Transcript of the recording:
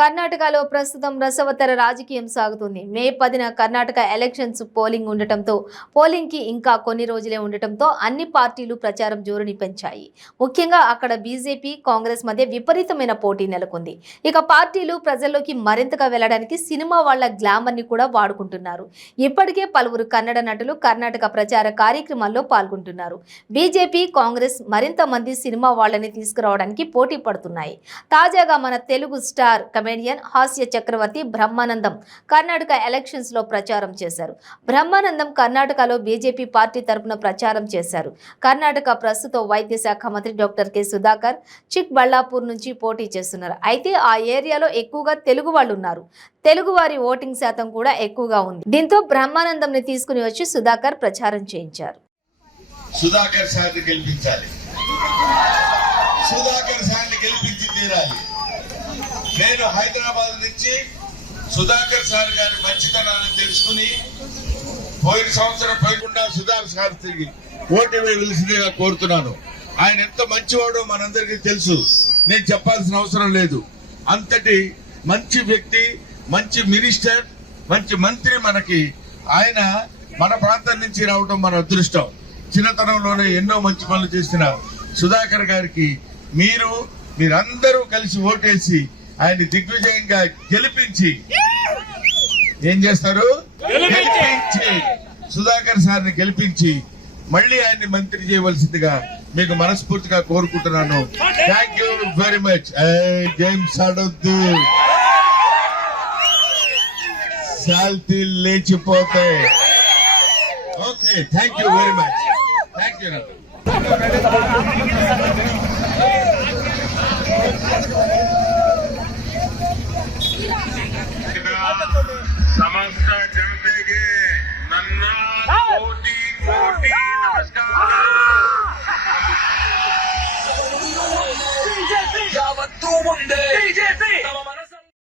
కర్ణాటకలో ప్రస్తుతం రసవత్తర రాజకీయం సాగుతుంది. మే 10న కర్ణాటక ఎలక్షన్స్ పోలింగ్ ఉండటంతో పోలింగ్కి ఇంకా కొన్ని రోజులే ఉండటంతో అన్ని పార్టీలు ప్రచారం జోరుని పెంచాయి. ముఖ్యంగా అక్కడ బీజేపీ, కాంగ్రెస్ మధ్య విపరీతమైన పోటీ నెలకొంది. ఇక పార్టీలు ప్రజల్లోకి మరింతగా వెళ్లడానికి సినిమా వాళ్ల గ్లామర్ని కూడా వాడుకుంటున్నారు. ఇప్పటికే పలువురు కన్నడ నటులు కర్ణాటక ప్రచార కార్యక్రమాల్లో పాల్గొంటున్నారు. బీజేపీ, కాంగ్రెస్ మరింత మంది సినిమా వాళ్లని తీసుకురావడానికి పోటీ పడుతున్నాయి. తాజాగా మన తెలుగు స్టార్ కమెడియన్ హాస్య చక్రవర్తి బ్రహ్మానందం కర్ణాటక ఎలక్షన్స్ లో ప్రచారం చేశారు. బ్రహ్మానందం కర్ణాటకలో బీజేపీ పార్టీ తరపున ప్రచారం చేశారు. కర్ణాటక ప్రస్తుత వైద్య శాఖ మంత్రి డాక్టర్ కె సుధాకర్ చిక్బళ్ళాపూర్ నుంచి పోటీ చేస్తున్నారు. అయితే ఆ ఏరియాలో ఎక్కువగా తెలుగు వాళ్ళు ఉన్నారు. తెలుగు వారి ఓటింగ్ శాతం కూడా ఎక్కువగా ఉంది. దీంతో బ్రహ్మానందం ని తీసుకుని వచ్చి సుధాకర్ ప్రచారం చేయించారు. సుధాకర్ సార్ని గెలిపించాలి, సుధాకర్ సార్ని గెలిపించి తీరాలి. నేను హైదరాబాద్ నుంచి సుధాకర్ సార్ గారి మంచితనాన్ని తెలుసుకుని పోయిన సంవత్సరం పోయకుండా సుధాకర్ సార్ తిరిగి ఓటు వేయవలసిందిగా కోరుతున్నాను. ఆయన ఎంత మంచివాడో మనందరికీ తెలుసు, నేను చెప్పాల్సిన అవసరం లేదు. అంతటి మంచి వ్యక్తి, మంచి మినిస్టర్, మంచి మంత్రి మనకి. ఆయన మన ప్రాంతం నుంచి రావడం మన అదృష్టం. చిన్నతనంలోనే ఎన్నో మంచి పనులు చేసిన సుధాకర్ గారికి మీరందరూ కలిసి ఓటేసి ఆయన దిగ్విజయంగా గెలిపించి ఏం చేస్తారు? గెలిపించి సుధాకర్ సార్ని గెలిపించి మళ్ళీ ఆయన్ని మంత్రి చేయవలసిందిగా మీకు మనస్ఫూర్తిగా కోరుకుంటున్నాను. Thank you very much. Games ఆడొద్దు, శాల్తీ లేచిపోతే. Okay, thank you very much. Thank you. ಸಮಸ್ತ ಜನತೆಗೆ ನನ್ನ ಕೋಟಿ ಕೋಟಿ ನಮಸ್ಕಾರ. ಯಾವತ್ತೂ ಮುಂದೆ